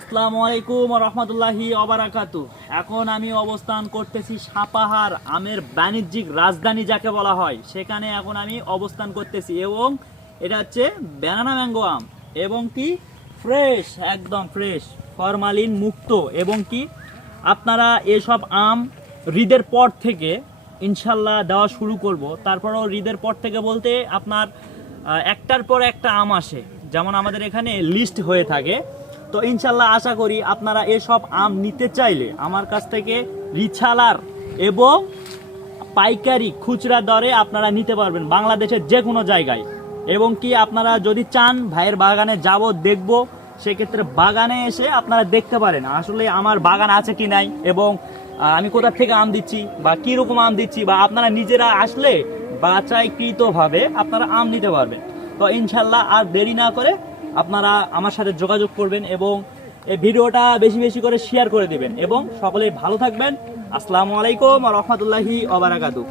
আসসালামু আলাইকুম ওয়া রাহমাতুল্লাহি ওয়া বারাকাতুহু। এখন আমি অবস্থান করতেছি সাপাহার আমের বাণিজ্যিক রাজধানী যাকে বলা হয়, সেখানে এখন আমি অবস্থান করতেছি এবং এটা হচ্ছে ব্যানানা ম্যাঙ্গো আম এবং কি ফ্রেশ, একদম ফ্রেশ, ফরমালিন মুক্ত এবং কি আপনারা এসব আম ঈদের পর থেকে ইনশাল্লাহ দেওয়া শুরু করব। তারপরেও ঈদের পর থেকে বলতে আপনার একটার পর একটা আম আসে, যেমন আমাদের এখানে লিস্ট হয়ে থাকে। তো ইনশাল্লাহ আশা করি আপনারা এসব আম নিতে চাইলে আমার কাছ থেকে রিছালার এবং পাইকারি খুচরা দরে আপনারা নিতে পারবেন বাংলাদেশের যে কোনো জায়গায়। এবং কি আপনারা যদি চান ভাইয়ের বাগানে যাব দেখব, সেক্ষেত্রে বাগানে এসে আপনারা দেখতে পারেন আসলে আমার বাগান আছে কি নাই এবং আমি কোথা থেকে আম দিচ্ছি বা কীরকম আম দিচ্ছি, বা আপনারা নিজেরা আসলে বাছাইকৃতভাবে আপনারা আম নিতে পারবেন। তো ইনশাল্লাহ আর দেরি না করে আপনারা আমার সাথে যোগাযোগ করবেন এবং এই ভিডিওটা বেশি বেশি করে শেয়ার করে দিবেন এবং সকলেই ভালো থাকবেন। আসসালামু আলাইকুম ওয়া রাহমাতুল্লাহি ওয়া বারাকাতুহু।